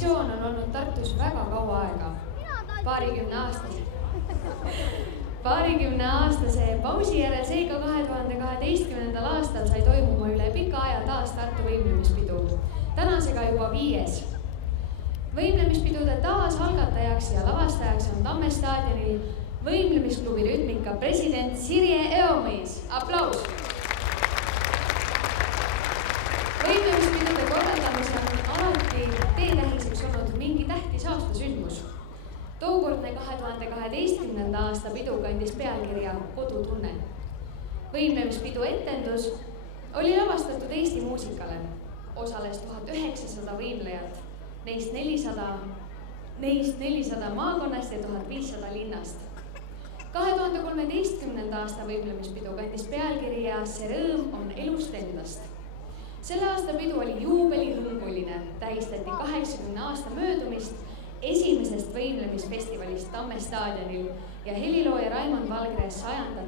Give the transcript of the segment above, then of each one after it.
traditsioon on olnud Tartus väga kaua aega. Paarikümne aastase pausi järel seega 2012. aastal sai toimuma üle pika aja taas Tartu võimlemispidu. Tänasega juba 5. Võimlemispidude taas algatajaks ja lavastajaks on Tamme staadionil võimlemisklubi Rütmika president Sirje Eomees. Aplaus! Võimlemispidude korraldamisel on alati teetähiseks olnud mingi tähtis aastasündmus. Tookordne 2012. aasta pidu kandis pealkirja Kodutunne. Võimlemispidu etendus oli lavastatud Eesti muusikale. Osales 1900 võimlejat, neist 400 maakonnast ja 1500 linnast. 2013. aasta võimlemispidu kandis pealkirja See rõõm on elust endast. Selle aasta pidu oli juubelihõnguline, tähistati 80 aasta möödumist esimesest võimlemisfestivalist Tamme staadionil ja helilooja Raimond Valgre 100.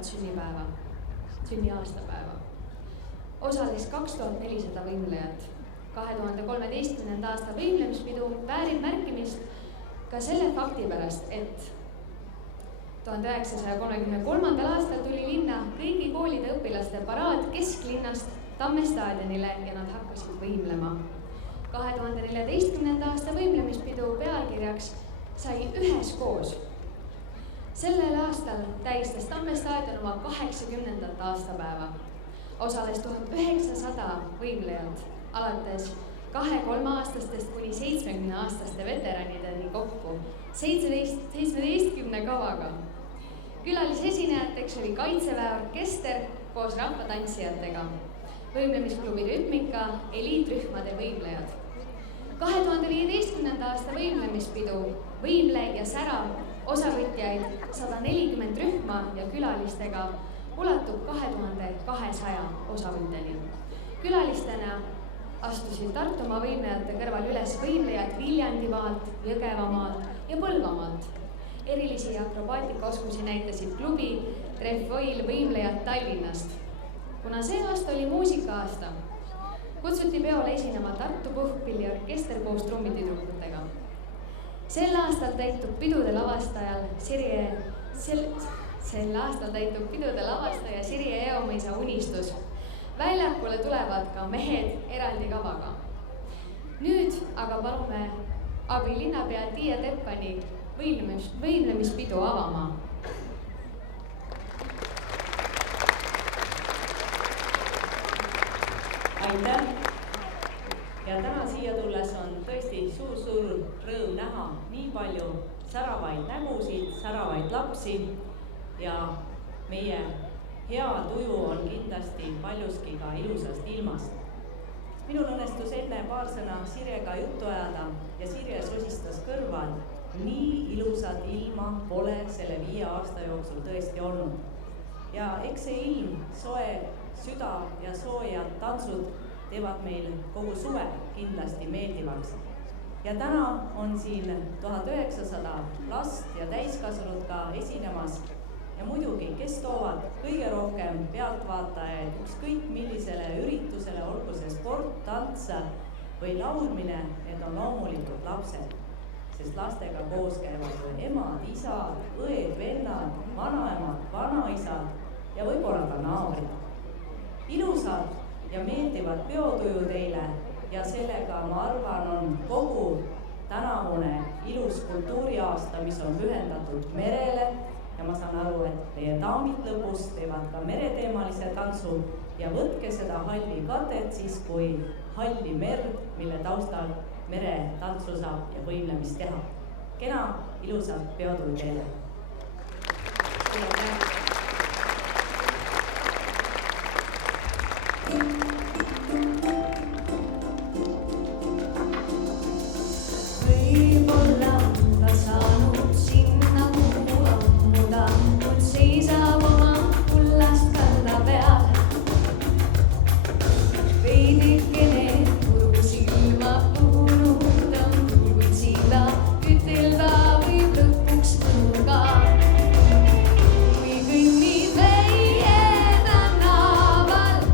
sünniaastapäeva. Osales 2400 võimlejat. 2013. aasta võimlemispidu väärib märkimist ka selle fakti pärast, et 1933. aastal tuli linna kõigi koolide õpilaste paraad kesklinnast Tamme staadionile ja nad hakkasid võimlema. 2014. aasta võimlemispidu pealkirjaks sai Üheskoos. Sellel aastal tähistas Tamme staadion oma 80. aastapäeva. Osales 1900 võimlejat, alates 2-3-aastastest kuni 70-aastaste veteranideni kokku 17 kavaga. Külalisesinejateks oli Kaitseväe orkester koos rahvatantsijatega, võimlemisklubi Rütmika, eliitrühmade võimlejad. 2015. aasta võimlemispidu Võimle ja Sära osavõtjaid 140 rühma ja külalistega ulatub 2200 osavõtjani. Külalistena astusid Tartumaa võimlejate kõrval üles võimlejad Viljandimaalt, Jõgevamaalt ja Põlvamaalt. Erilisi akrobaatikaoskusi näitasid klubi Trefoil võimlejad Tallinnast. Kuna see aasta oli muusika-aasta, kutsuti peole esinema Tartu puhkpilliorkester koos trummitüdrukutega. Sel aastal täitub pidude lavastaja Sirje Eomeesa unistus. Väljakule tulevad ka mehed eraldi kavaga. Nüüd aga palume abilinnapea Tiia Teppani võimlemispidu avama. Aitäh! Ja täna siia tulles on tõesti suur rõõm näha nii palju säravaid nägusid, säravaid lapsi ja meie hea tuju on kindlasti paljuski ka ilusast ilmast. Minul õnnestus enne paar sõna Sirjega juttu ajada ja Sirje sosistas kõrval. Nii ilusat ilma pole selle 5 aasta jooksul tõesti olnud. Ja eks see ilm, soe süda ja soojad tantsud teevad meil kogu suve kindlasti meeldivaks. Ja täna on siin 1900 last ja täiskasvanud ka esinemas. Ja muidugi, kes toovad kõige rohkem pealtvaatajaid ükskõik millisele üritusele, olgu see sport, tants või laulmine, need on loomulikult lapsed. Sest lastega koos käivad emad, isad, õed, vennad, vanaemad, vanaisad ja võib-olla ka naabrid. Ilusad ja meeldivad peotuju teile ja sellega, ma arvan, on kogu tänavune ilus kultuuriaasta, mis on pühendatud merele ja ma saan aru, et teie daamid lõpus teevad ka mereteemalise tantsu ja võtke seda halli katet siis, kui halli merd, mille taustal meretantsu saab ja võimlemist teha. Kena ilusat peotuju teile! Võib-olla ka saanud sinna kuhu ammuda, kuid seisab oma kullast kalla peal. Veidikene puru silma puhunud on, kuid silda ütelda võib lõpuks mõnuga. Kui kõnnid meie tänaval,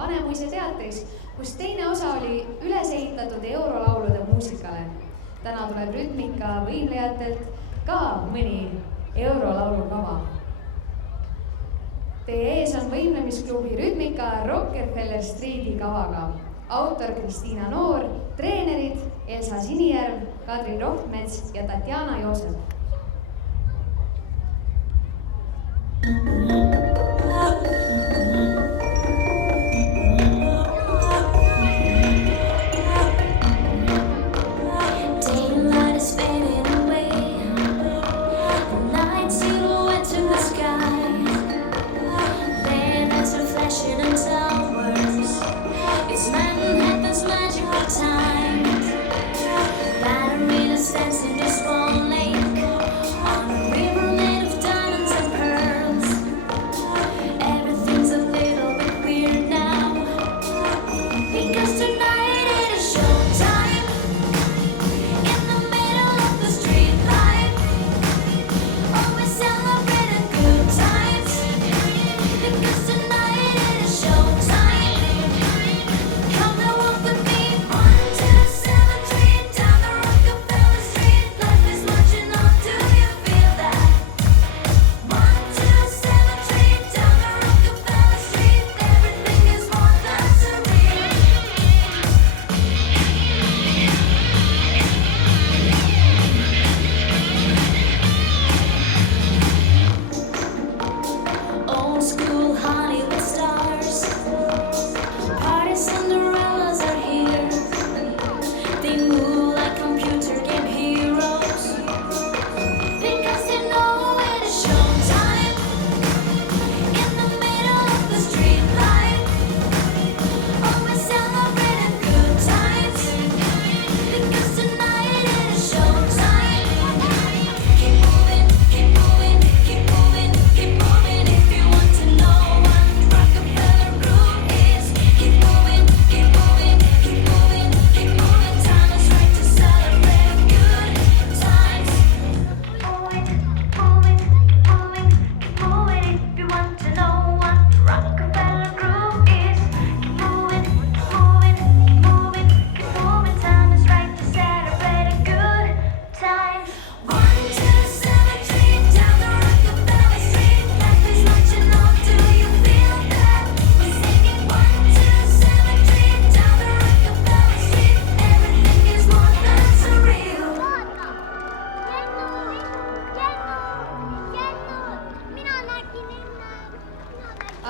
Vanemuise teatris, kus teine osa oli üles ehitatud eurolaulude muusikale. Täna tuleb rütmika võimlejatelt ka mõni eurolaulukava. Teie ees on võimlemisklubi Rütmika Rockefeller Streeti kavaga. Autor Kristiina Noor, treenerid Elsa Sinijärv, Kadri Rohtmets ja Tatjana Joosep.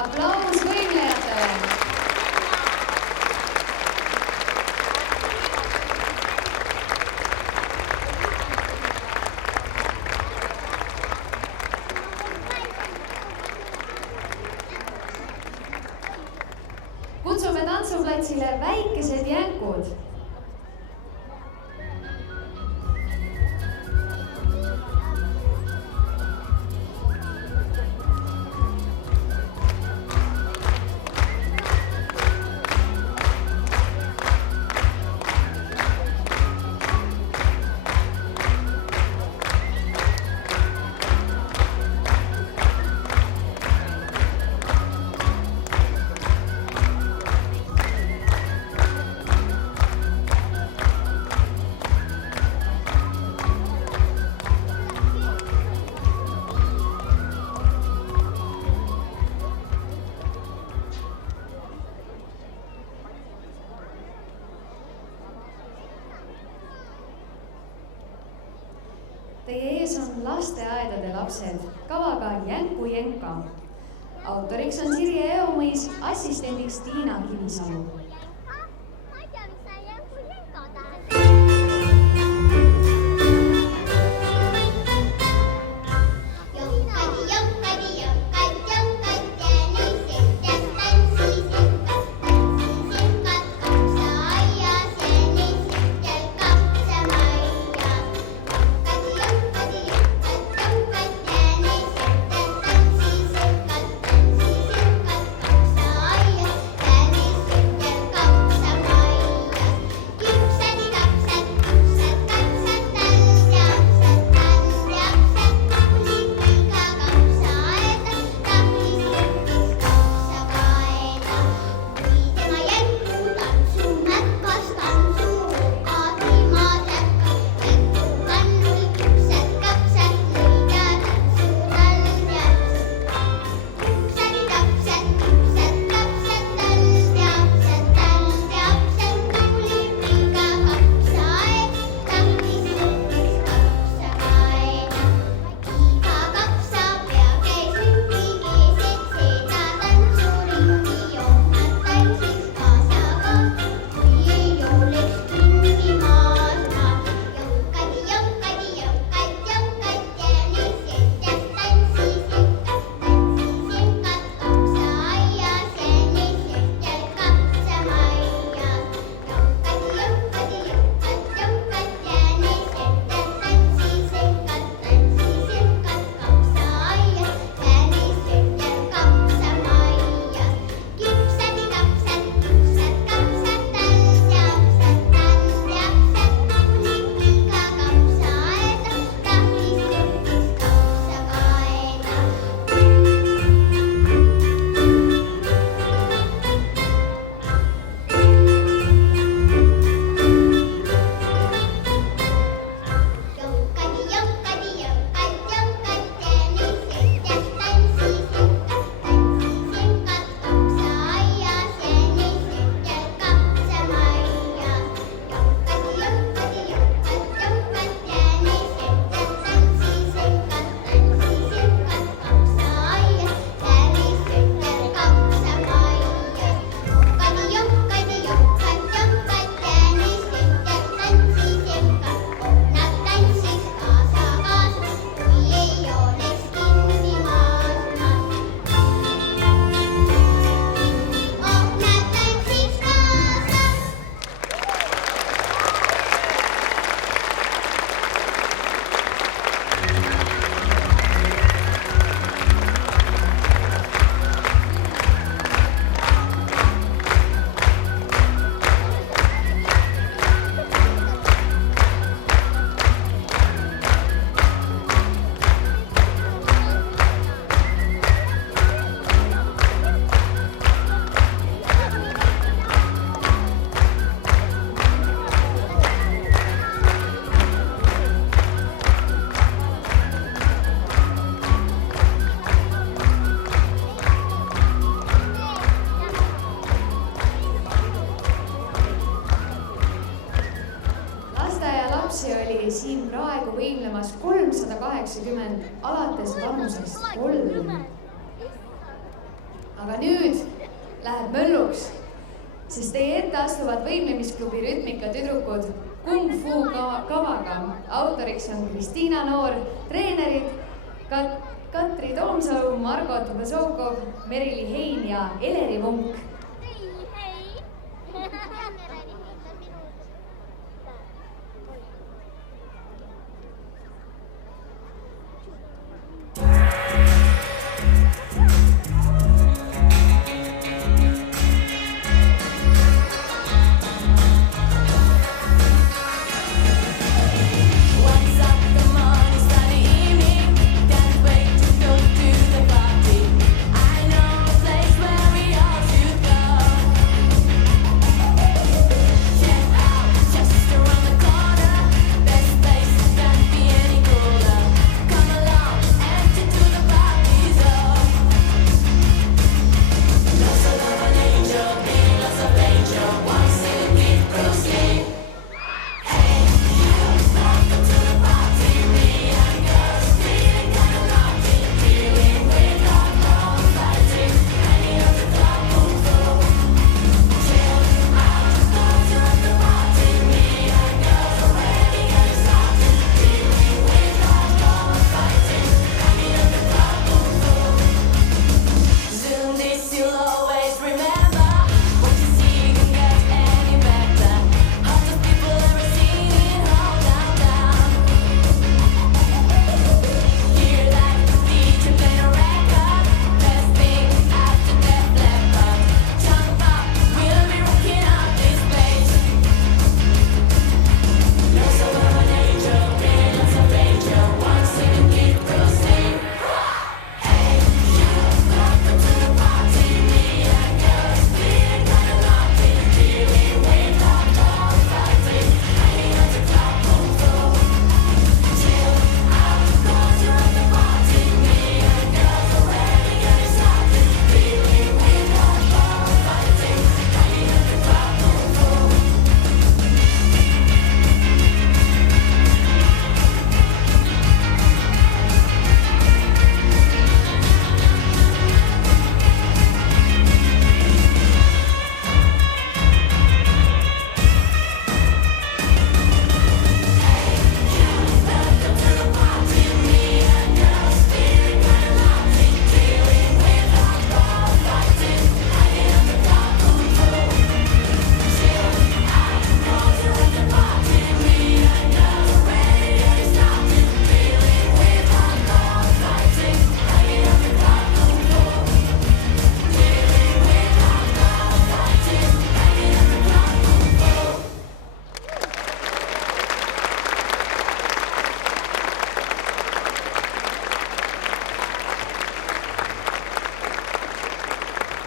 Aplaus võimlejatele! Kutsume tantsuplatsile väikesed jänkud. Teie ees on lasteaedade lapsed kavaga Jänku Jenka. Autoriks on Sirje Eomõis, assistendiks Tiina Kivisalu. Yeah. oli siin praegu võimlemas 380 alates vanusest 3. Aga nüüd läheb mölluks, sest teie ette astuvad võimlemisklubi Rütmika tüdrukud Kung Fu kavaga. Autoriks on Kristiina Noor, treenerid Katri Toomsalu, Margot Võsokov, Merili Hein ja Eleri Vunk.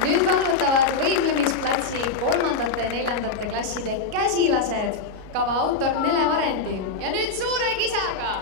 Nüüd valutavad võimlemisplatsi 3. ja 4. klasside käsilased, kava autor Nele Varendi ja nüüd suure kisaga.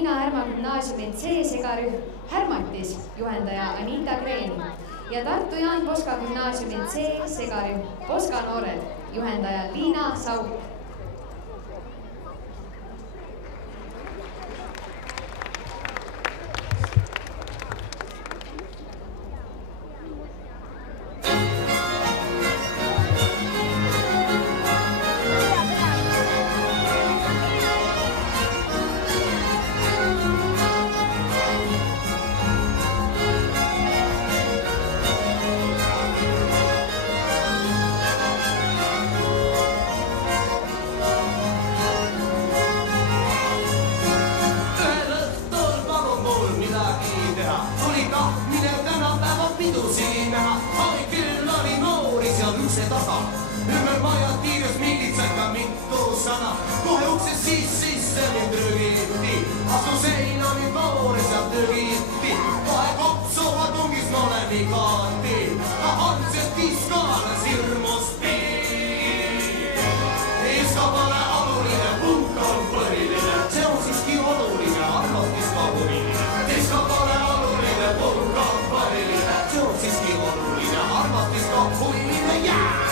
Liina Härma gümnaasiumi C segarühm Härmatis, juhendaja Anita Kreen ja Tartu Jaan Poska gümnaasiumi C segarühm Poska noored, juhendaja Liina Sauk. Ympär majat kiires miilitsaika mittuu sana. Kohe ukse sisse mind rögitti. Astu seinani poores ja tögitti. Kohe kopsua tungis molemi kaatti. Hanset kiskaale sirmusti. Iska pole oluline, punkka on põhilinen. See on siiski oluline, armastiskahumine. Iska pole oluline, punkka on põhilinen. See on siiski oluline, armastiskahumine. Jää!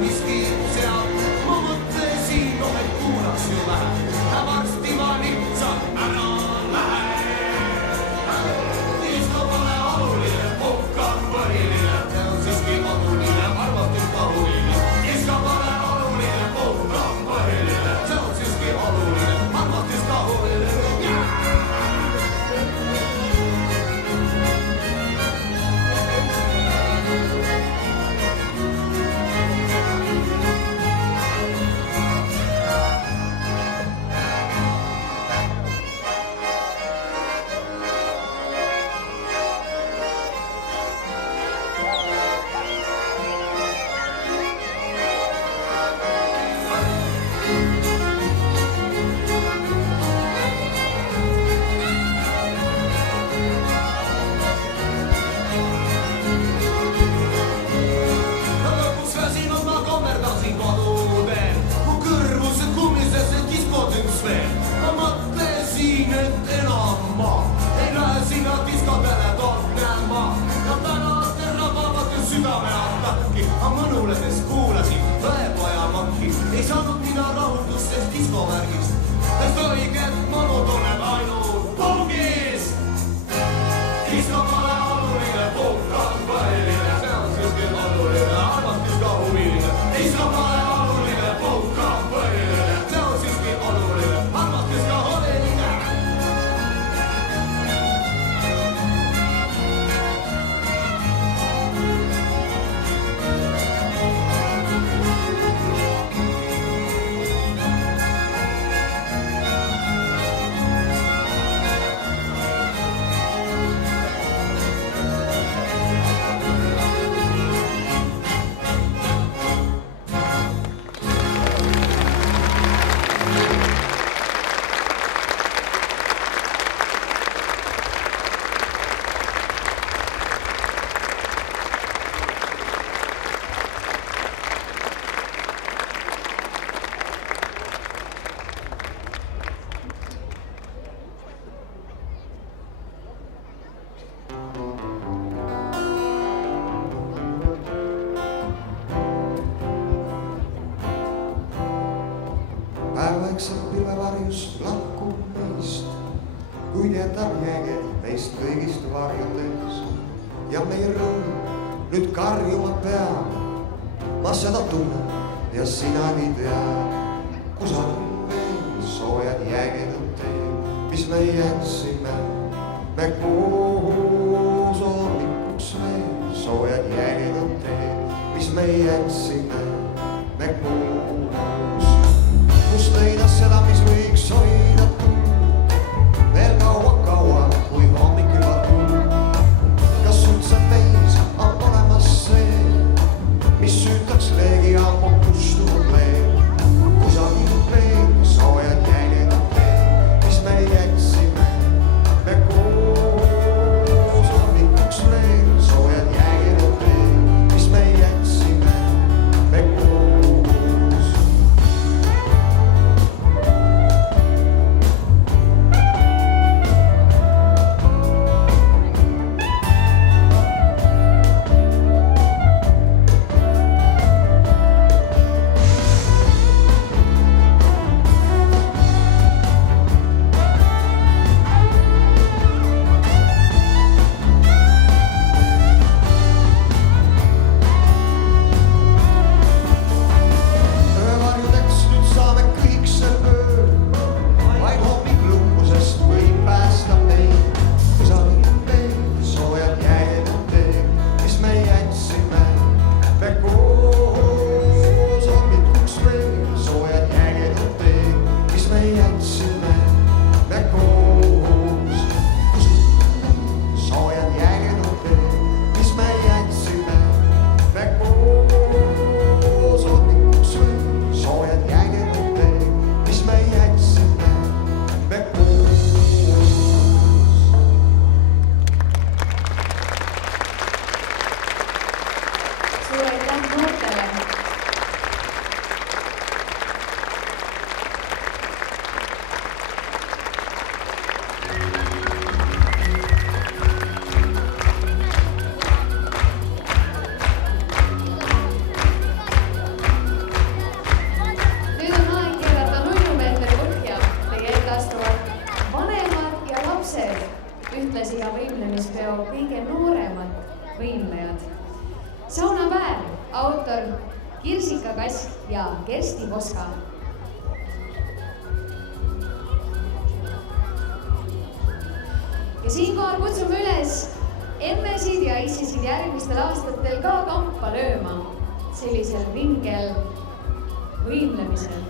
Miski itseään. Mä mõtlesin, et kuulaks ju vähe. Ja varsti ma lihtsalt ära lähen. Iska pole oluline, pukka on põhiline. See on siiski oluline, arvatud kahuline. Iska pole oluline, pukka on põhiline. See on siiski oluline, arvatud kahuline. Mõnuledes kuulasin väepoja makki. Ei saanud mina rahutust sest diskovärgist. Sest õiget mõnu tunneb ainult pungis. Disko pole oluline, pukka on põhiline. See on siiski oluline, arvatis ka huviline. Disko pole oluline, pukka on põhiline. See on siiski oluline, arvatis ka huviline. Päevaeksel pilvevarjus lahkub meist, kuid jätab jääged meist kõigist varjudes. Ja meie rõõm nüüd karjuma peab, ma seda tunnen ja sina ei tea. Kusagil veel soojad jääged on teed, mis me jätsime, me koos hommikuks veel. Soojad jääged on teed, mis me jätsime, me koos. Kus leida seda, mis võiks hoida tuld, veel kaua, kui hommik juba tuld. saunapeo kõige nooremad võimlejad. Saunapäev, autor Kirsika Kask ja Kersti Koska. Ja siinkohal kutsume üles emmesid ja isisid järgmistel aastatel ka kampa lööma sellisel vingel võimlemisel.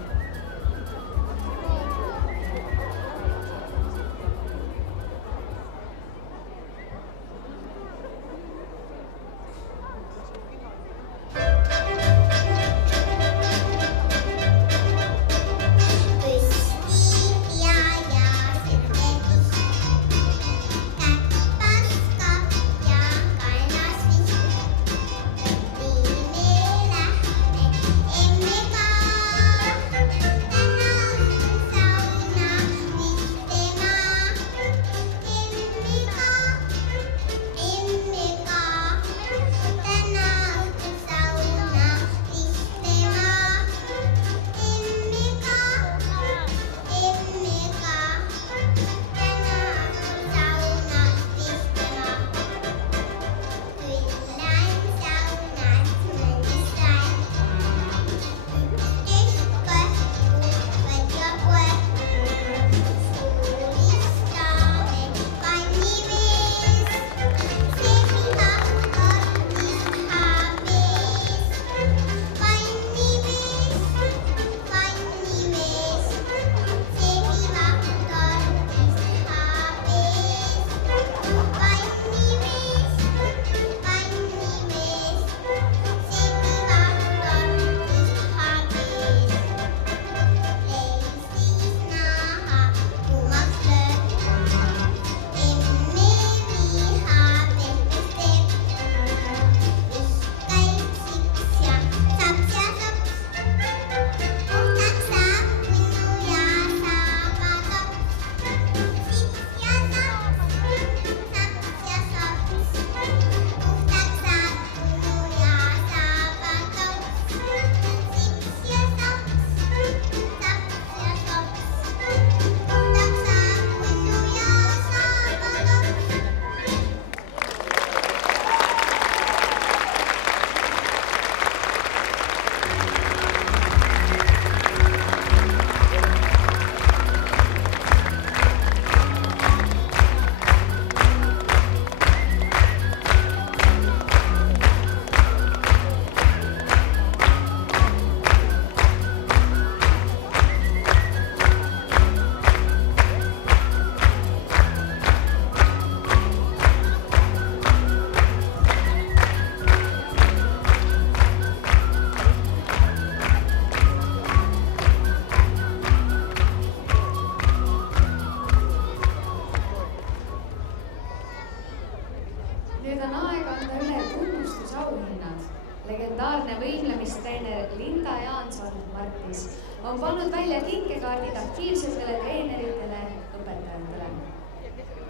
Nüüd on aeg anda üle tunnustusauhinnad. Legendaarne võimlemistreener Linda Jaanson Martis on pannud välja kinkekaardid aktiivsetele treeneritele, õpetajatele.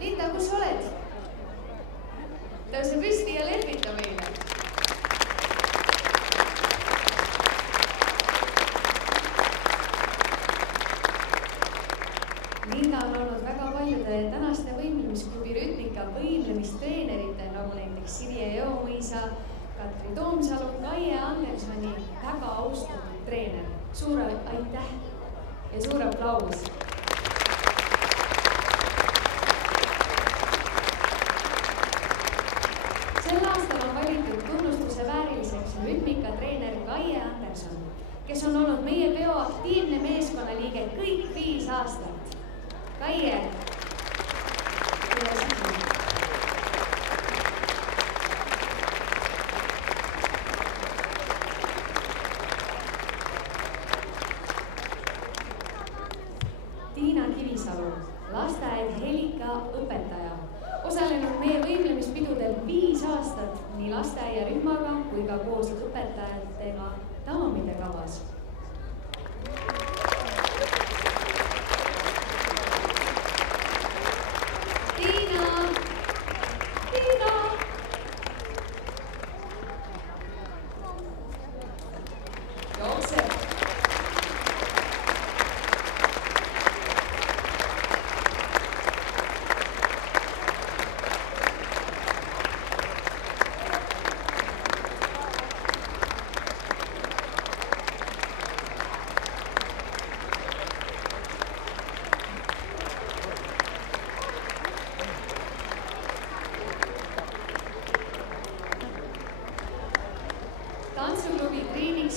Linda, kus oled? Tõuse püsti ja lehvita meile. Linda on olnud väga paljude tänaste võimlemisklubi Rütmika võimlemistreenerite, nagu näiteks Sirje Jõumõisa, Katri Toomsalu, Kaie Andersoni väga austatud treener. Suur aitäh ja suur aplaus. Sel aastal on valitud tunnustuse vääriliseks Rütmika treener Kaie Anderson, kes on olnud meie peo aktiivne meeskonnaliige kõik 5 aastat. Kaie, Tiina Kivisalu, lasteaed Helika õpetaja, osalenud meie võimlemispidudel 5 aastat nii lasteaiarühmaga kui ka koos õpetajatega daamide kavas.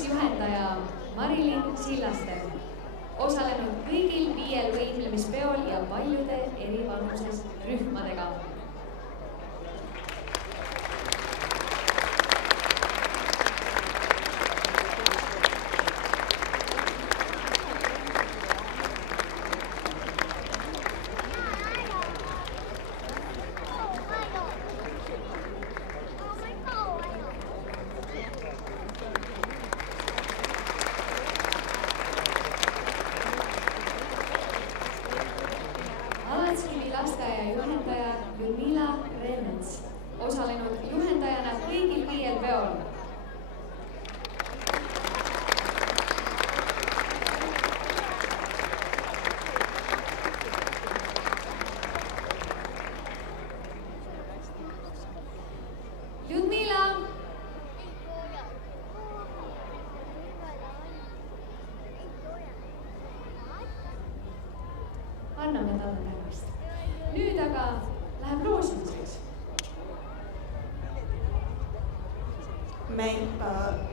juhendaja Marilyn Sillaste, osalenud kõigil 5 võimlemispeol ja paljude eri vanuses rühmadega. Alatskivi lasteaia juhendaja Ludmila Remets, osalenud juhendajana kõigil 5 peol. Ludmila! Anname talle tänast. Nüüd aga läheb loosimiseks. Me ikka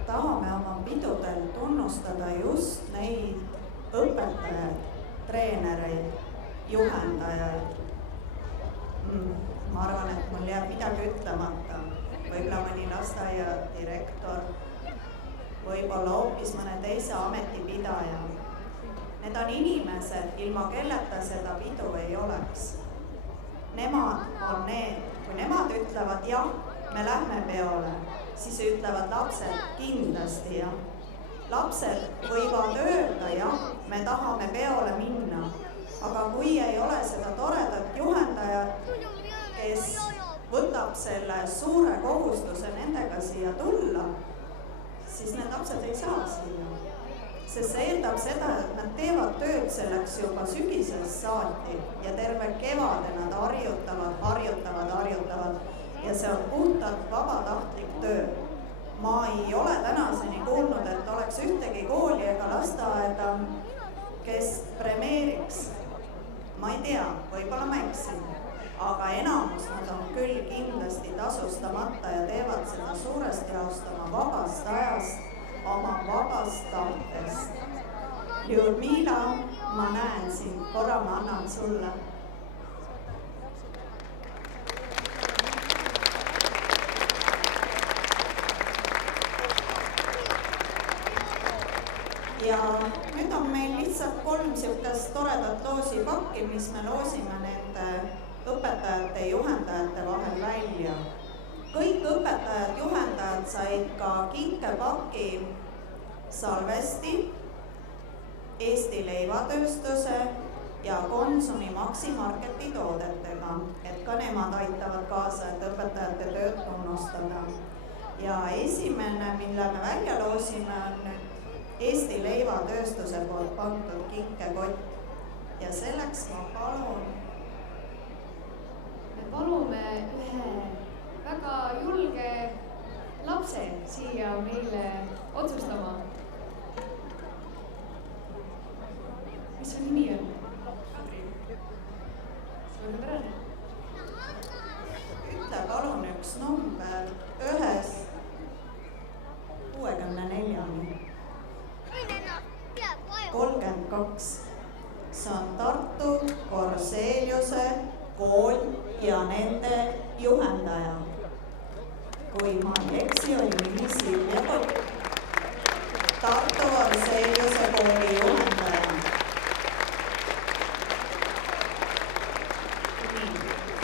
tahame oma pidudel tunnustada just neid õpetajaid, treenereid, juhendajaid. Ma arvan, et mul jääb midagi ütlemata. Võib-olla mõni lasteaia direktor, võib-olla hoopis mõne teise ametipidaja. Need on inimesed, ilma kelleta seda pidu ei oleks. Nemad on need, kui nemad ütlevad jah, me lähme peole, siis ütlevad lapsed kindlasti jah. Lapsed võivad öelda jah, me tahame peole minna, aga kui ei ole seda toredat juhendajat, kes võtab selle suure kohustuse nendega siia tulla, siis need lapsed ei saa siia. Sest see eeldab seda, et nad teevad tööd selleks juba sügisest saati ja terve kevade nad harjutavad ja see on puhtalt vabatahtlik töö. Ma ei ole tänaseni kuulnud, et oleks ühtegi kooli ega lasteaeda, kes premeeriks. Ma ei tea, võib-olla ma eksin, aga enamus nad on küll kindlasti tasustamata ja teevad seda suuresti jaost oma vabast ajast, oma vabast tahtest. Ludmila, ma näen sind, korra ma annan sulle. Ja nüüd on meil lihtsalt 3 siukest toredat loosipakki, mis me loosime nende õpetajate ja juhendajate vahel välja. Kõik õpetajad, juhendajad said ka kinkepaki Salvesti, Eesti Leivatööstuse ja Konsumi Maximarketi toodetega, et ka nemad aitavad kaasa, et õpetajate tööd tunnustada. Ja esimene, mille me välja loosime, on nüüd Eesti Leivatööstuse poolt pandud kinkekott ja selleks ma palun. Me palume ühe väga julge lapse siia meile otsustama. Mis su nimi on? Suurepärane. Ütle palun üks number 1-st 64-ni. 32. See on Tartu Korseliuse kool ja nende juhendaja. Kui ma ei eksi, oli nimi Silvia Kott. Tartu Korseliuse kooli juhendaja.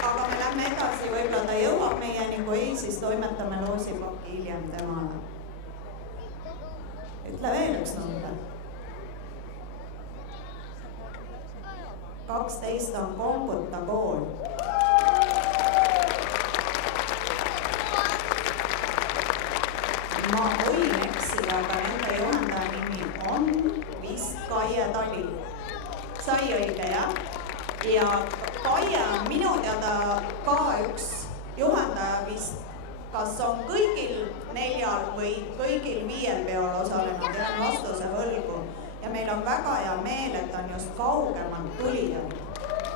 Aga me lähme edasi, võib-olla ta jõuab meieni, kui ei, siis toimetame loosipakki hiljem temale. Ütle veel üks number. 12 on Konguta kool. Ma võin eksida, aga nende juhendaja nimi on vist Kaie Tali. Sai õige, jah? Ja Kaie on minu teada ka üks juhendaja vist, kas on kõigil 4 või kõigil 5 peol osalenud, jään vastuse võlgu. Ja meil on väga hea meel, et on just kaugemalt tulijad,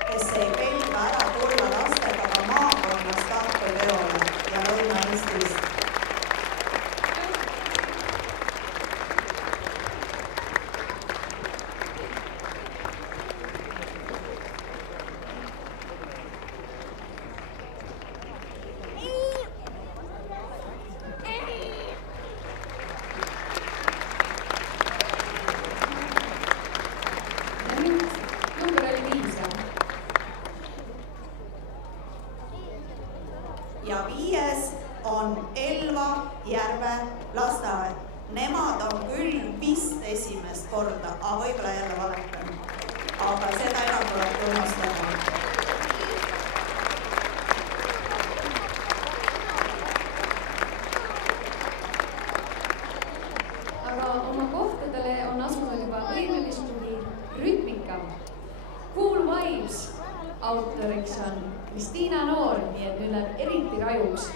kes ei pelga ära tulla lastega ka maakonnast Tartu peole ja Lõuna-Eestist. ja 5. on Elva Järve lasteaed. Nemad on küll vist esimest korda, aga võib-olla jälle valetan. Aga seda enam tuleb tunnustada. Aga oma kohtadele on asunud juba võimemistunni Rütmika. Cool Vibes autoriks on Kristiina Noor, nii et nüüd läheb eriti rajuks.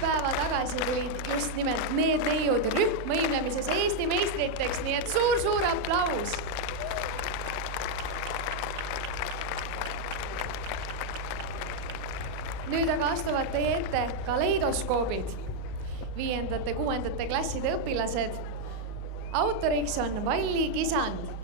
päeva tagasi tulid just nimelt need neiud rühmvõimlemises Eesti meistriteks, nii et suur-suur aplaus. Nüüd aga astuvad teie ette kaleidoskoobid, 5.–6. klasside õpilased. Autoriks on Valli Kisand.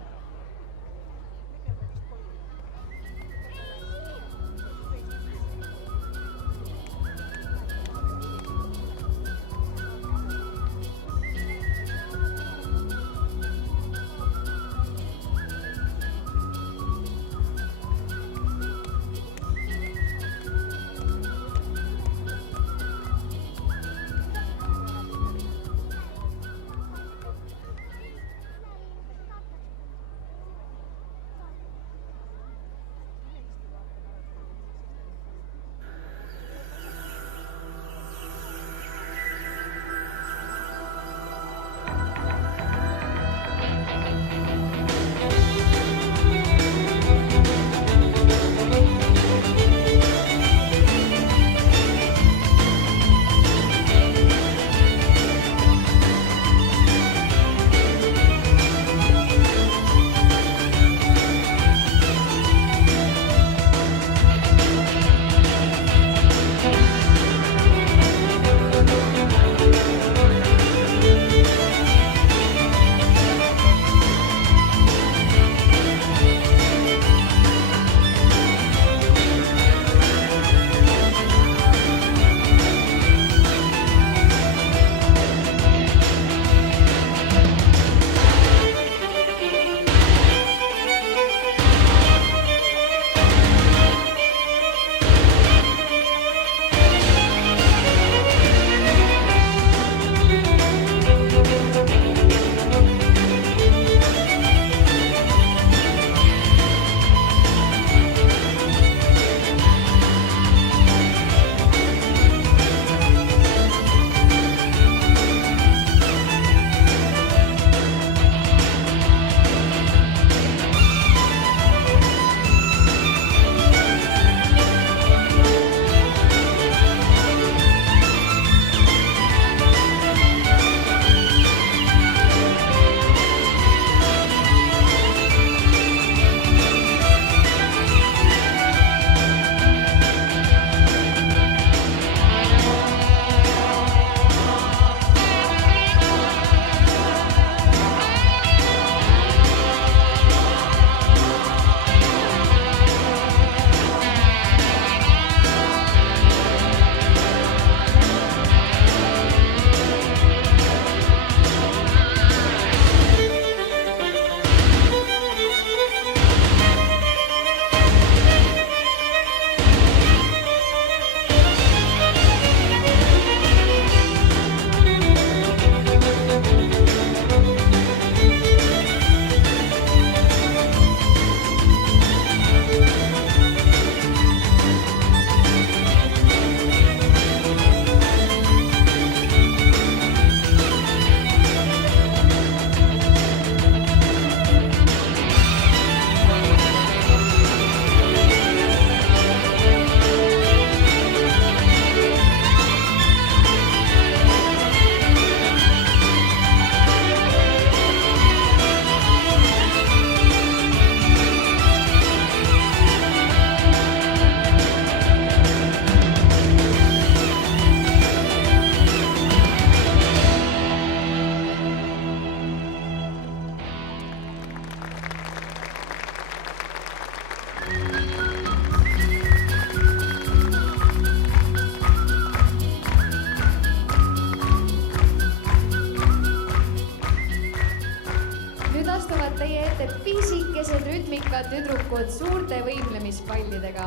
seismikad tüdrukud suurte võimlemispallidega.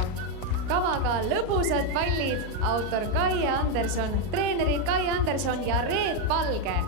Kavaga lõbusad pallid, autor Kai Anderson, treenerid Kai Anderson ja Reet Valge.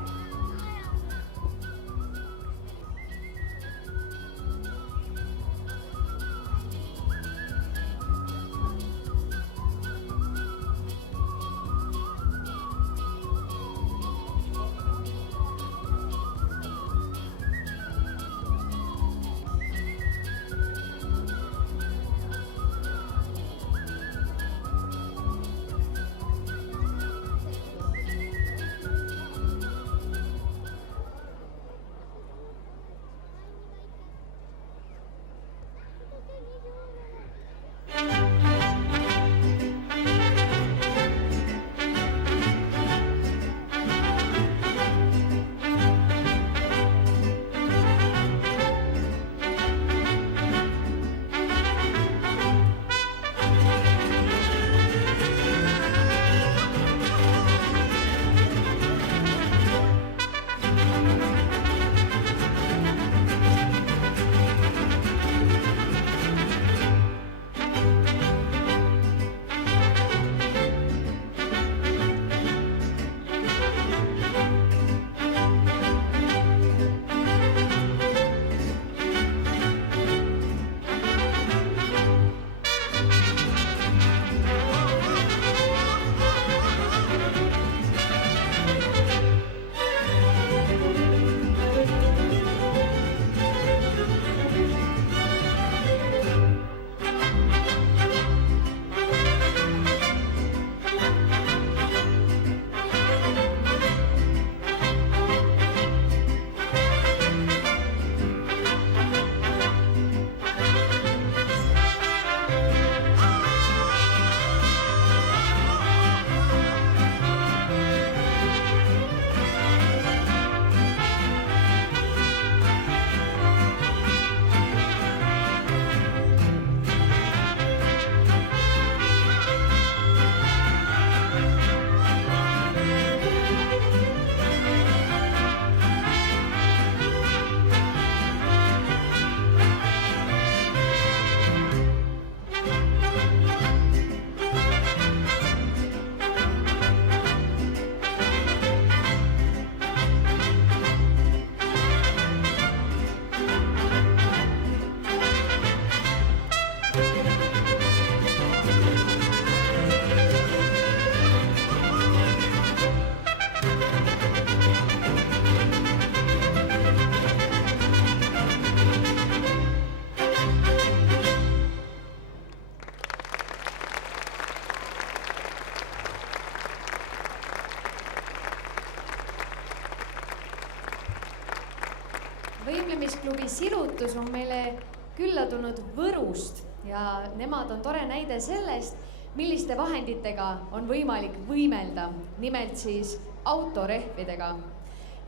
Võimlemisklubi Sirutus on meile külla tulnud Võrust ja nemad on tore näide sellest, milliste vahenditega on võimalik võimelda, nimelt siis autorehvidega.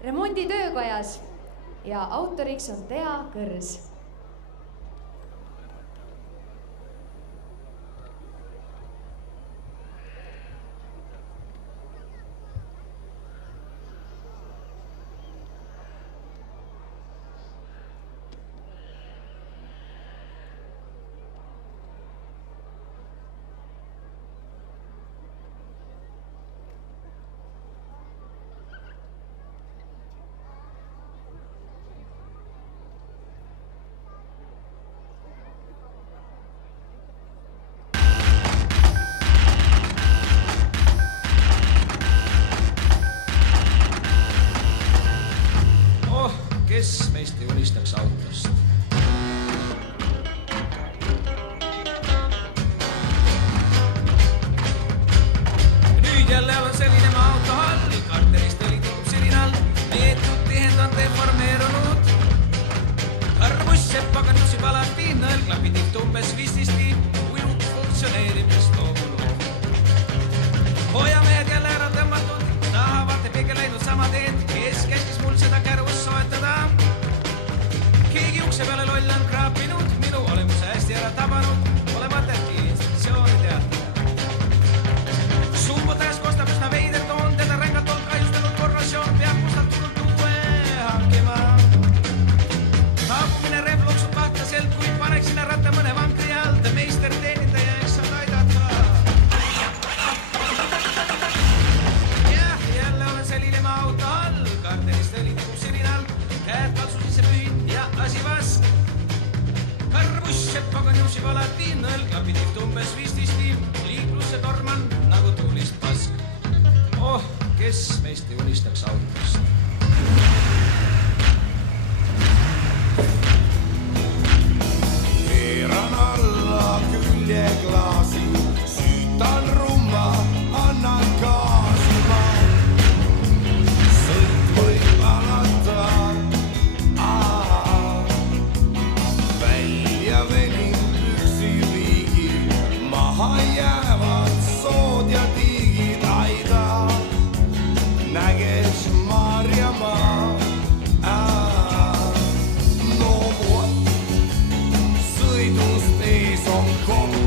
Remonditöökojas ja autoriks on Tea Kõrs. Kes meist ei unistaks autost? Nüüd jälle on selline autohall, karterist oli tuub sirinal, meetud tihendad deformeerunud. Karbuss ja pagandusi valati, nõelklapid umbes 15, uinud funktsioneerimist loobunud. Hoiamehed jälle ära tõmmatud, tahavad ja pigem läinud sama teed, kes käskis mul seda kärvust soetada. Keegi ukse peale loll on kraapinud, minu olemuse hästi ära tabanud, pole mõtetki instruktsiooni teatada. Suumutajas kostab üsna veider toon, teda rängatult kahjustanud korrosioon peab mustalt tulnud uue hankima. Haapumine rev loksub kahtaselt, kui kes meist ei unistaks autost. Keeran alla küljeklaasi, süütan rumma, annan gaasi ma. Sõit võib alata, välja velin üksi viigi, maha jäävad sood ja tiigid aida. Näges Marjamaa, no vot, sõidust ees on koht.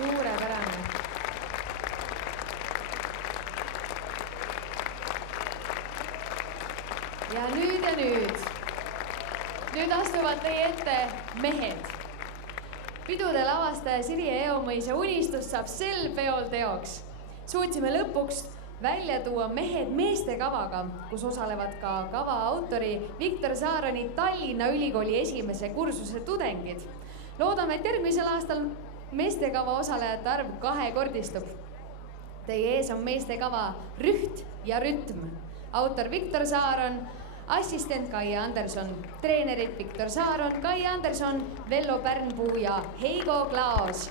Suurepärane. Ja nüüd astuvad teie ette mehed. Pidude lavastaja Siri Eomõise unistus saab sel peol teoks. Suutsime lõpuks välja tuua mehed meestekavaga, kus osalevad ka kava autori Viktor Saaroni Tallinna Ülikooli esimese kursuse tudengid. Loodame, et järgmisel aastal meestekava osalejate arv kahekordistub. Teie ees on meestekava Rüht ja rütm. Autor Viktor Saaron, assistent Kaia Anderson, treenerid Viktor Saaron, Kaia Anderson, Vello Pärnpuu ja Heigo Klaos.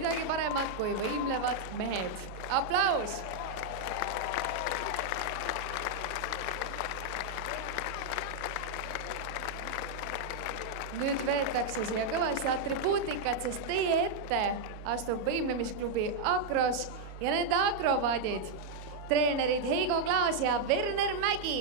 midagi paremat kui võimlevad mehed. Aplaus! Nüüd veetakse siia kõvasti atribuutikat, sest teie ette astub võimlemisklubi Akros ja nende akrobaadid. Treenerid Heigo Klaas ja Werner Mägi.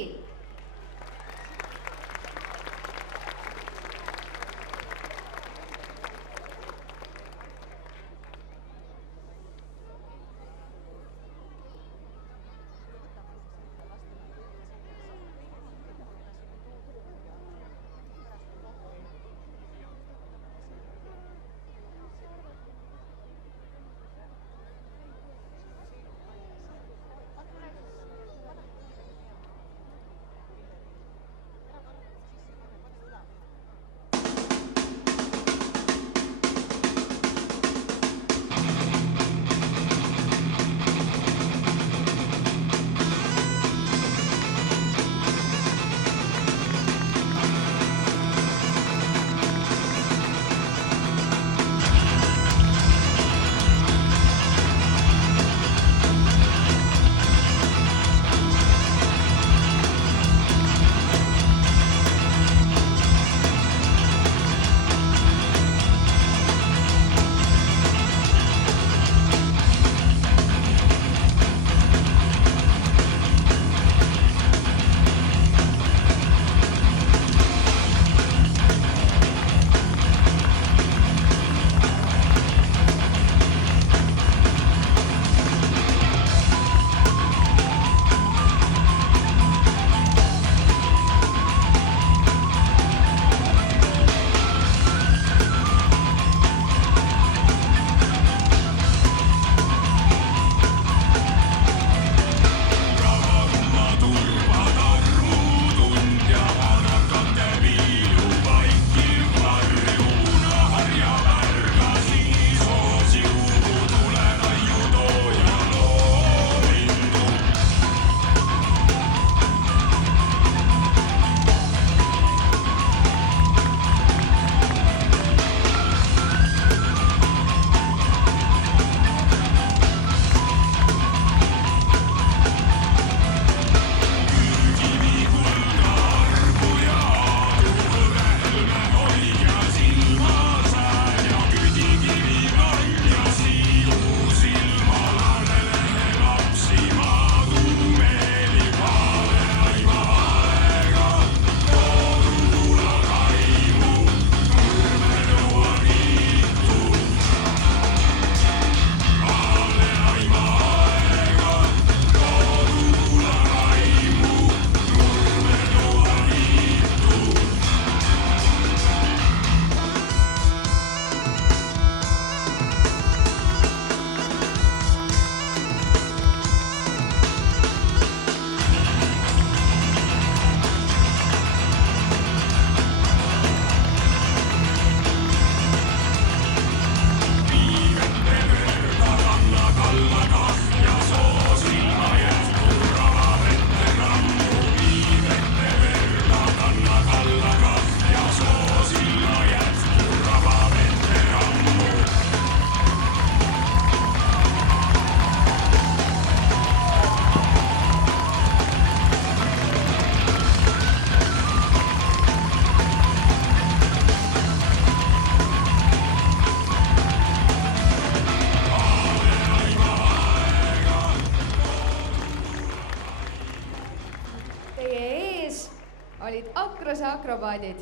Akrose akrobaadid.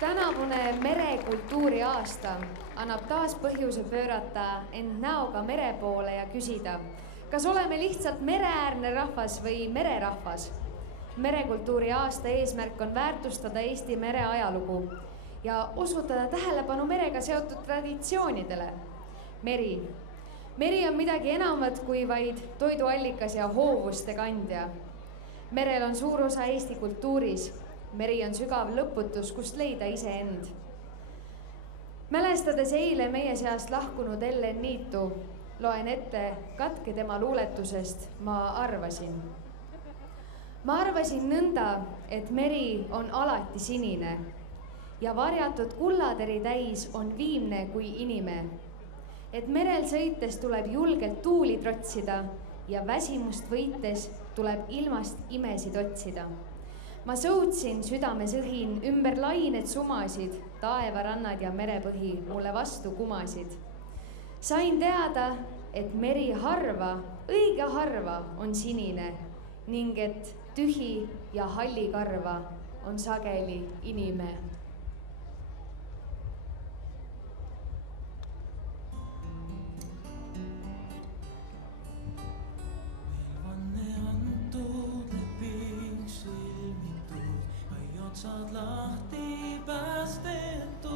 Tänavune merekultuuri aasta annab taas põhjuse pöörata end näoga mere poole ja küsida, kas oleme lihtsalt mereäärne rahvas või mererahvas. Merekultuuri aasta eesmärk on väärtustada Eesti mere ajalugu ja osutada tähelepanu merega seotud traditsioonidele. Meri on midagi enamat kui vaid toiduallikas ja hoovuste kandja. Merel on suur osa Eesti kultuuris. Meri on sügav lõputus, kust leida iseend. Mälestades eile meie seast lahkunud Ellen Niitu, loen ette katke tema luuletusest Ma arvasin. ma arvasin nõnda, et meri on alati sinine ja varjatud kullateri täis on viimne kui inime. Et merel sõites tuleb julgelt tuuli trotsida ja väsimust võites tuleb ilmast imesid otsida. Ma sõutsin, südames õhin, ümber lained sumasid, taevarannad ja merepõhi mulle vastu kumasid. Sain teada, et meri harva, õige harva on sinine ning et tühi ja hallikarva on sageli inime. Otsad lahti päästetud,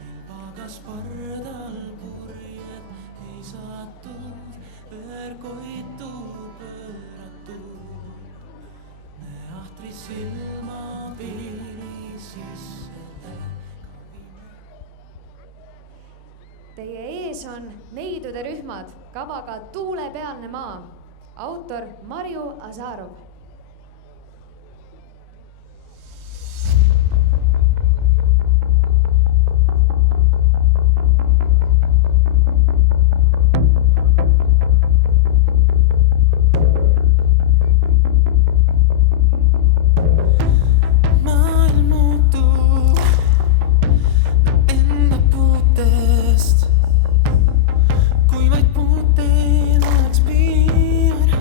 meil pagas pardal purjed ei saatud, verkoitu pööratud. Ne ahtris silma piiri sisse täkavime. Teie ees on neidude rühmad kavaga Tuulepealne maa. Autor Marju Azarov. Kui vaid puuteen oleks piir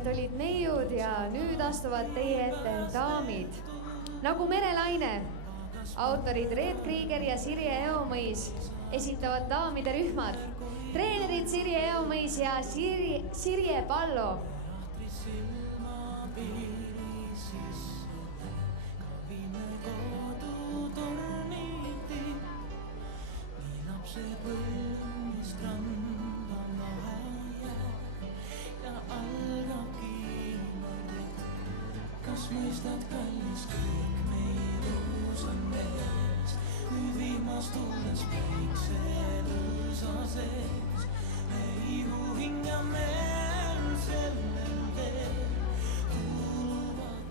Need olid neiud ja nüüd astuvad teie ette daamid. Nagu Merelaine, autorid Reet Kriiger ja Sirje Eomõis esitavad daamide rühmad. Treenerid Sirje Eomõis ja Sirje Pallo. Kas mõistad, kallis, kõik meie elus on ees, kuid viimast tulles päikselõõsa sees. Me ihu hingame sellel veel kuuluvad.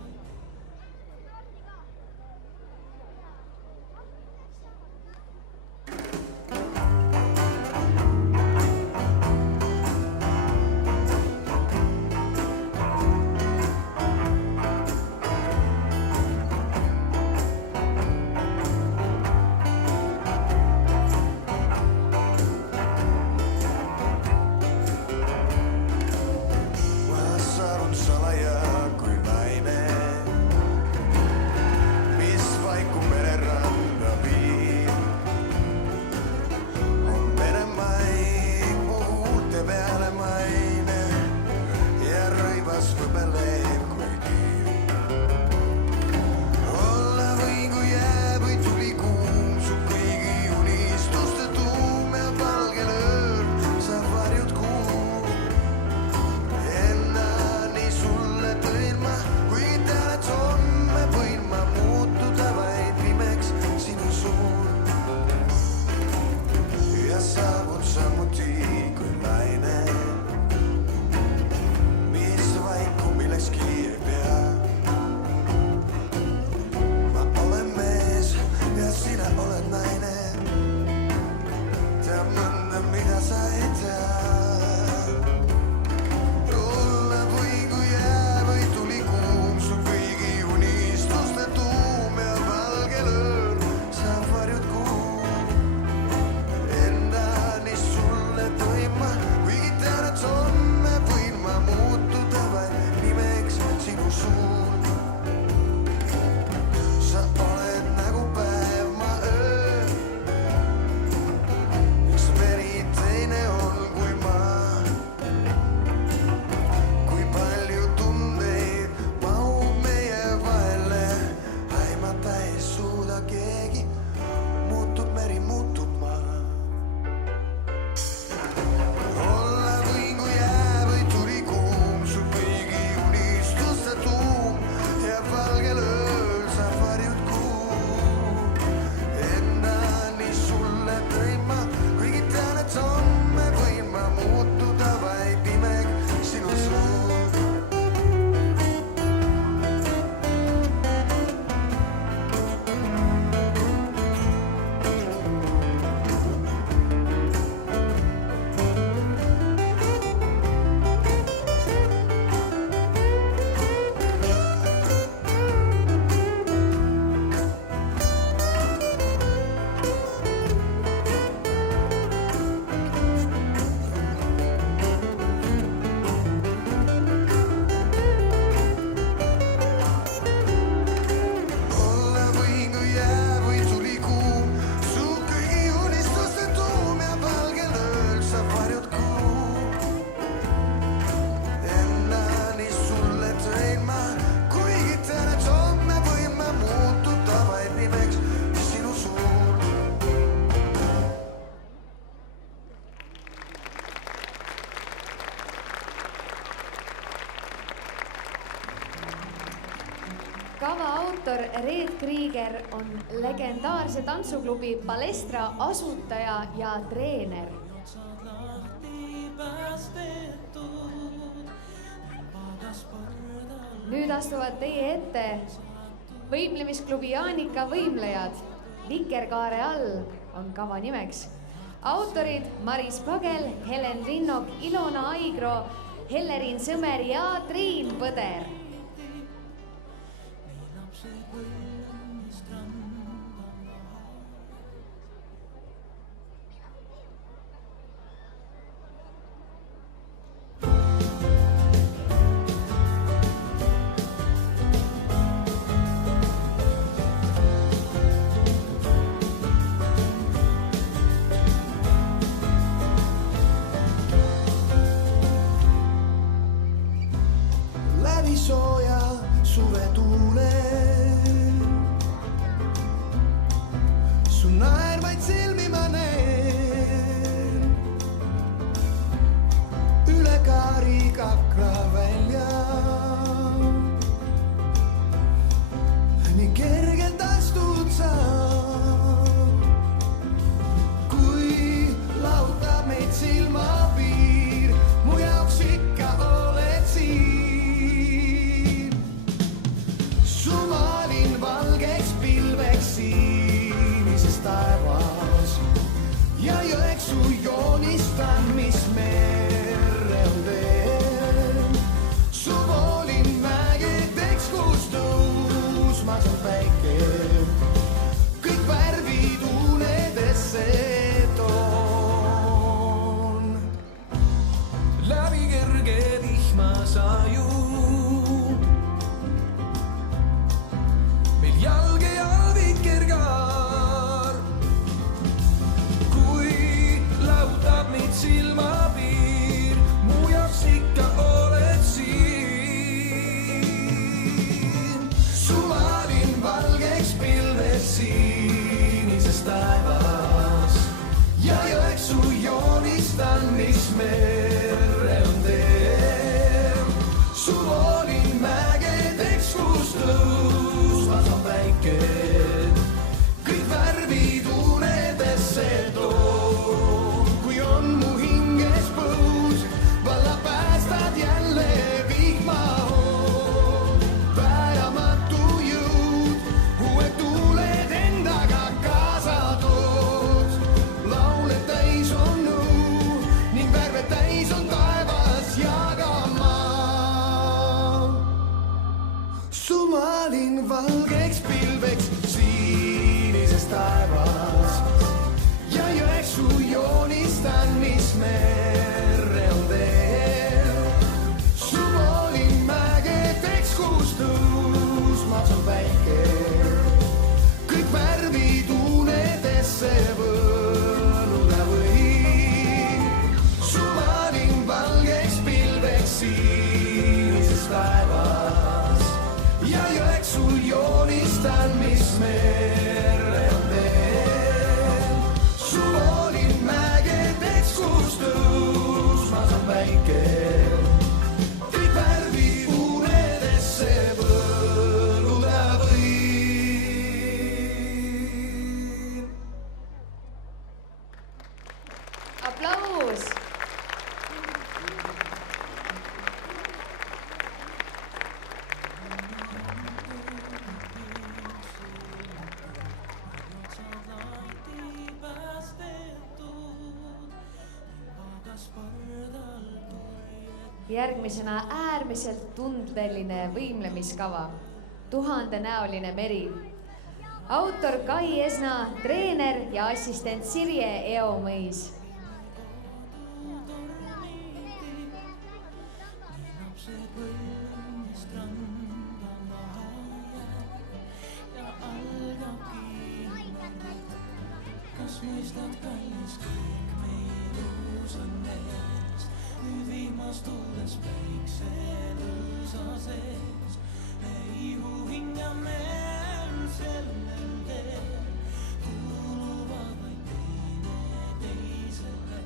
Kava autor Reet Kriiger on legendaarse tantsuklubi Palestra asutaja ja treener. Nüüd astuvad teie ette võimlemisklubi Jaanika võimlejad. Vikerkaare all on kava nimeks. Autorid Maris Pagel, Helen Rinnok, Ilona Aigro, Hellerin Sõmer ja Triin Põder. suvetuule. Su naervaid silmi ma näen, üle kaari kakra välja. Nii kergelt astud sa, kui lautab meid silmapiir, mu jaoks ikka oled siin. Su maalin valgeks pilveks sinises taevas ja jõeks su joonistan, mis merre on teen. Su voolin mägedeks, kus tõusmas on päike, kõik värvid unedesse toon. Läbi kerge vihma saju, meil jalge ja vikergaar, kui lautab meid silmapiir, mu jaoks ikka oled siin. Su maalin valgeks pilves sinises taevas ja jõeks su joonistan, mis merre on teen. Su voolin mägedeks, kus tõusmas on päike, kõik värvid unedesse toon. Kui on mu hinges põus, valla päästad jälle vihmahoon. Vääramatu jõud, uued tuuled endaga kaasa tood. Laule täis on nõu ning värve täis on taevas jagama. Su maalin valgeks pilveks sinises taevas ja jõeks su joonistan, mis merre on teen. Su voolin mägedeks, kus tõusmas on päike, kõik värvid unedesse võõruda võin. Su maalin valgeks pilveks sinises taevas ja jõeks su joonistan, mis merre on teen. Su voolin mägedeks, kus tõusmas on päike, kõik värvid unedesse võõruda võin. Aplaus! Järgmisena äärmiselt tundeline võimlemiskava, 1000-näoline meri. Autor Kai Esna, treener ja assistent Sirje Eomõis. Kas mõistad, kallis, kõik meil uus on ees, nüüd viimast tulles päikselõõsa sees. Ihu hingame sellel teel, kuuluvad vaid teine teisele.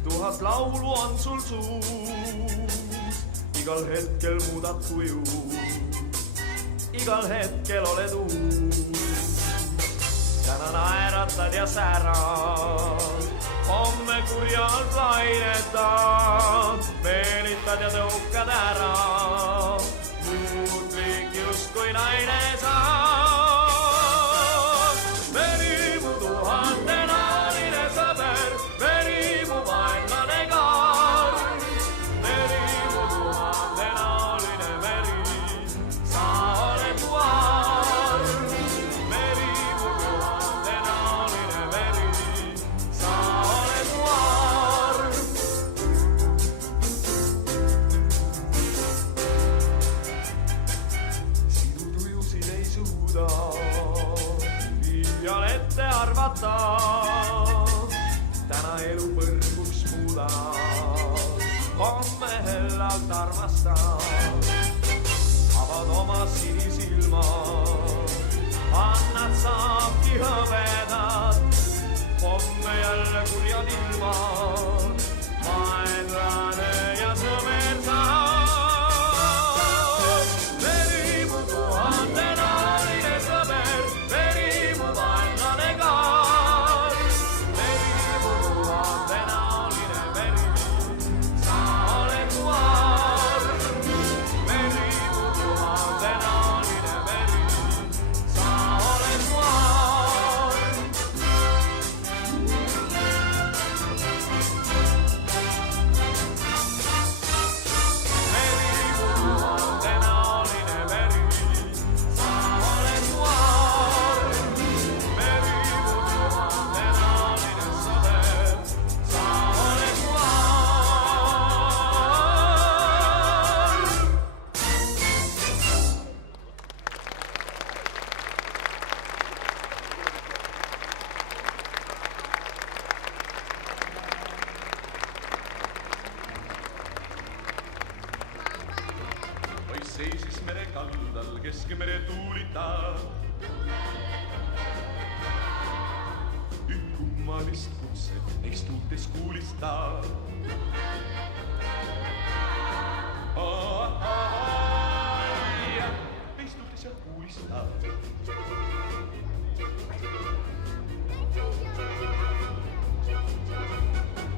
Tuhat laulu on sul suus, igal hetkel muudad kuju, igal hetkel oled uus. Täna naeratad ja särad, homme kurjalt lainetad, meelitad ja tõukad ära, muutlik justkui naine saab. Meri mu tuhandenaline sõber, meri mu vaenlane kaar. Meri mu tuhandenaline meri, sa oled mu aar. Meri mu tuhandenaline meri, sa oled mu aar. saabki hõbedat, homme jälle kurjad ilmad, vaenlane ja sõber saab. Veri mu tuhandenaline sõber, veri mu vaenlane ka. Veri mu tuhandenaline veri, sa oled mu arm. Veri mu tuhandenaline veri, sa oled mu arm. Veri mu tuhandenaline veri, sa oled mu arm. Veri mu tuhandenaline sõber, sa oled mu arm. Poiss seisis mere kaldal, Keskmere tuulitab. Kummalist kutset neist tuultes kuulistab. Neist tuultes ja kuulistab.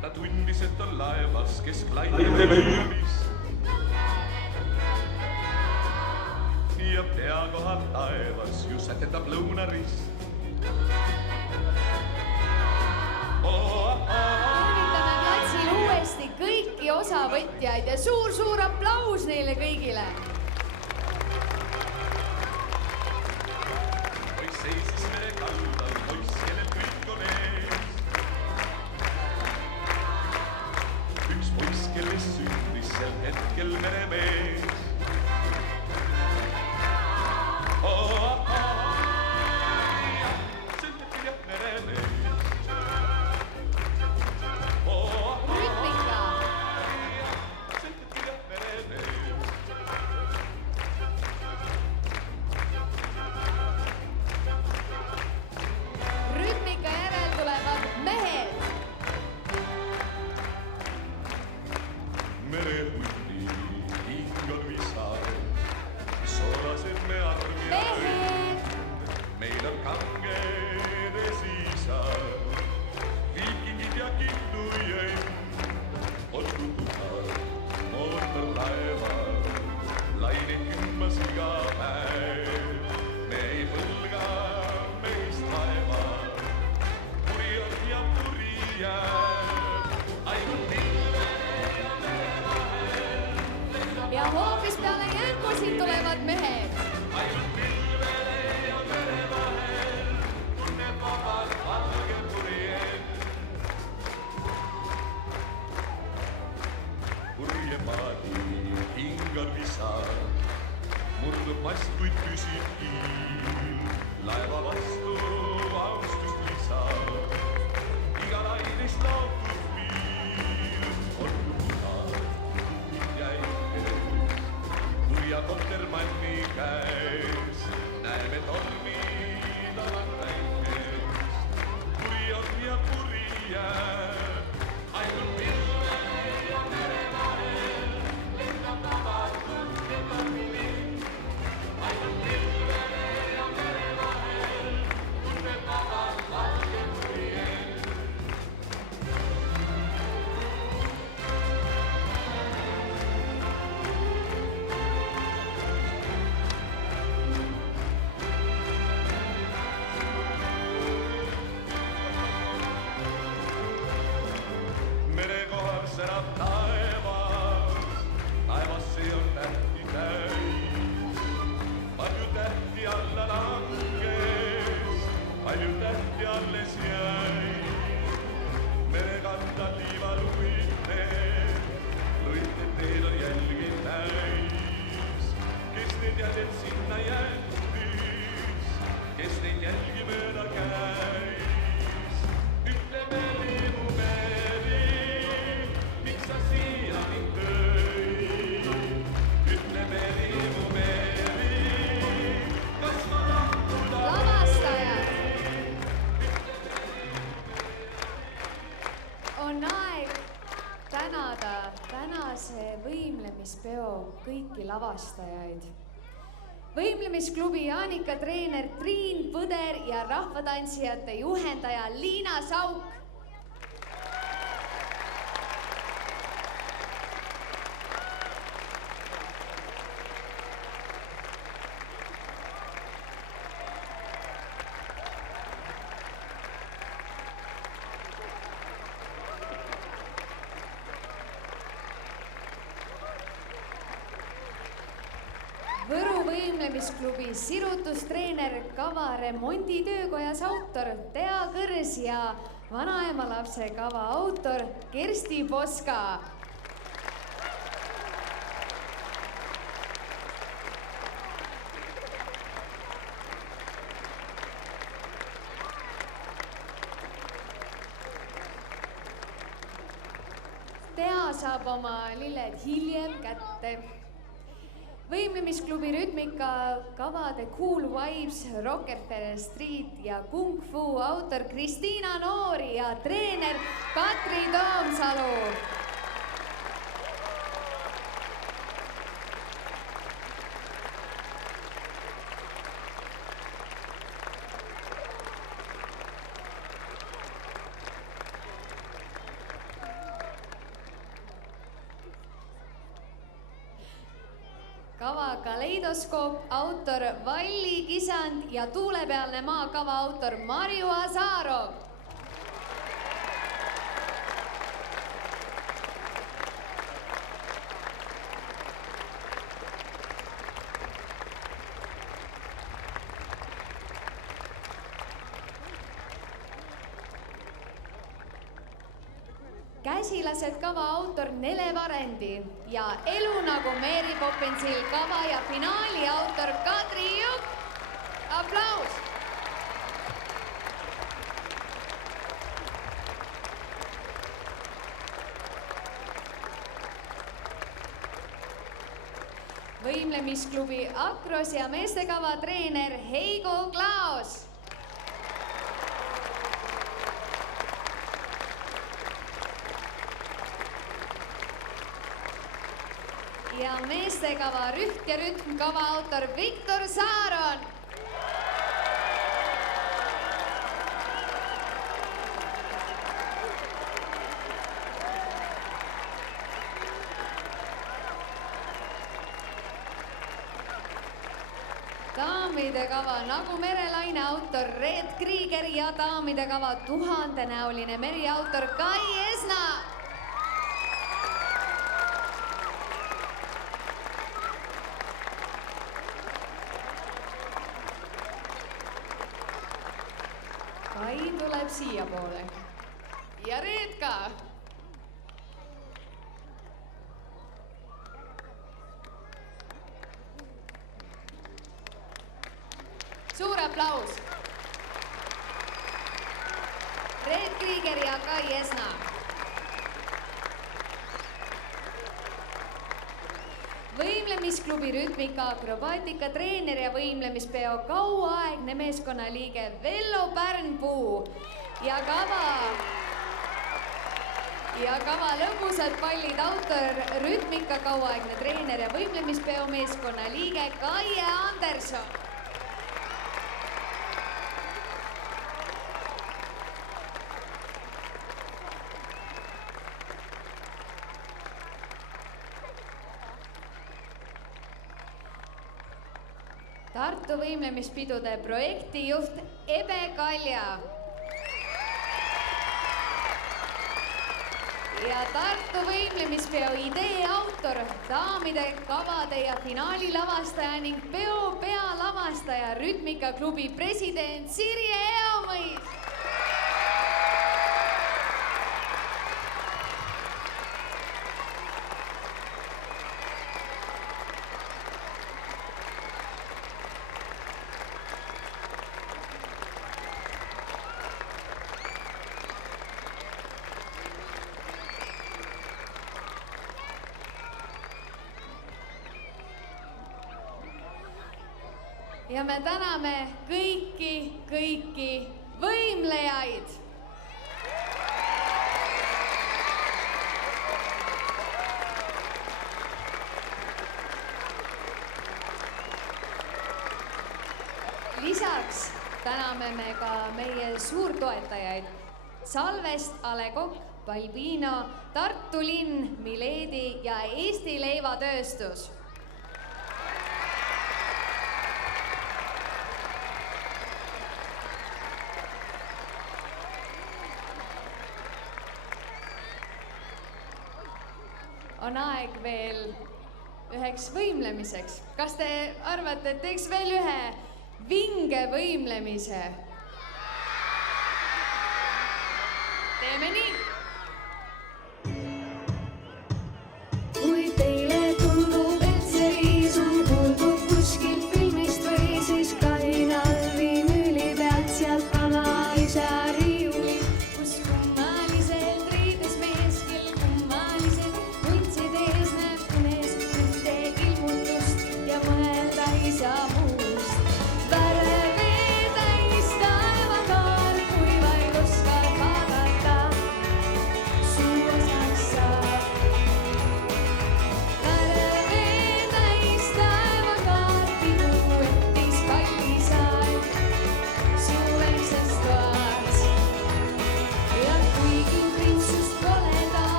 Ta tundis, et on laevas kesklaine pööris ja pea kohal taevas ju sätetab lõunarist. Tervitame platsil uuesti kõiki osavõtjaid ja suur aplaus neile kõigile. Poiss seisis mere kaldal, poiss, kellel kõik on ees. Üks poiss, kellest sündis sel hetkel meremees. Sel hetkel jah meremees. Rütmika. Sel hetkel jah meremees. Rütmika järel tulevad mehed. Merehundi hing on visar, soolased me armi Mehed. meil on kanged esiisad, viikingid ja kinnujeid, on tuttavad mootorlaevad, laine kümmas iga päev. Me ei põlga meist vaevad, kuri on ja kuri jääb, ainult Ja hoopis peale jänkusid tulevad mehed. ainult pilvele ja mere vahel tunneb vabalt valge purjed. Purje maagi hing on visar, murdub mast, kuid püsib kiil. Laeva vastu austust lisab, iga lainest laotud piil. On punad, kuid jäid ees, kurja koptermanni käes. Näeme tormi tagan päikest, kuri on ja kuri jääb, ainult pilvele ja mere vahel lendab vabalt kõrge tormi. Ainult pilvele ja mere vahel tunneb vabalt valge purjed. võimlemispeo kõiki lavastajaid. Võimlemisklubi Jaanika treener Triin Põder ja rahvatantsijate juhendaja Liina Sauk. Võru võimlemisklubi sirutustreener, kava remonditöökojas autor Tea Kõrs ja vanaema lapse kava autor Kersti Poska. Tea saab oma lilled hiljem kätte. Võimlemisklubi rütmika kavade Cool Vibes, Rockefeller Street ja Kung Fu autor Kristiina Noori ja treener Katri Toomsalu. Kava Kaleidoskoop autor Valli Kisand ja Tuulepealne maa kava autor Marju Azarov. Käsilased kava autor Nele Varendi ja Elu nagu Mary Poppinsil kava ja finaali autor Kadri Jukk. Aplaus! Võimlemisklubi Akros ja meestekava treener Heigo Klaos. Ja meestekava Rüht ja rütm kava autor Viktor Saaron. Daamide kava Nagu merelaine autor Reet Kriiger ja daamide kava Tuhandenäoline meri autor Kai Esna. Kai tuleb siia poole. Ja Reet ka. Suur aplaus. Reet Kriiger ja Kai Esna. Võimlemisklubi rütmika akrobaatika treener ja võimlemispeo kauaaegne meeskonnaliige Vello Pärnpuu ja kava lõbusad pallid autor rütmika kauaaegne treener ja võimlemispeo meeskonnaliige Kaie Anderson. Tartu võimlemispidude projektijuht Ebe Kalja. Ja Tartu võimlemispeo idee autor, daamide kavade ja finaali lavastaja ning peo pealavastaja rütmikaklubi president Sirje Eomõis. Ja me täname kõiki võimlejaid. lisaks täname me ka meie suurtoetajaid Salvest, A. Le Coq, Balbino, Tartu linn, Miledi ja Eesti Leivatööstus. On aeg veel üheks võimlemiseks. Kas te arvate, et teeks veel ühe vinge võimlemise? Teeme nii! Kui teile tundub, et see viis on kuuldud kuskilt filmist või siis kainal viinüüli pealt sealt vanaisa riiuli, kus kummaliselt riides mees, kel kummalised võtsid ees näeb kõnes ühte ilmutust ja mõelda ei saa.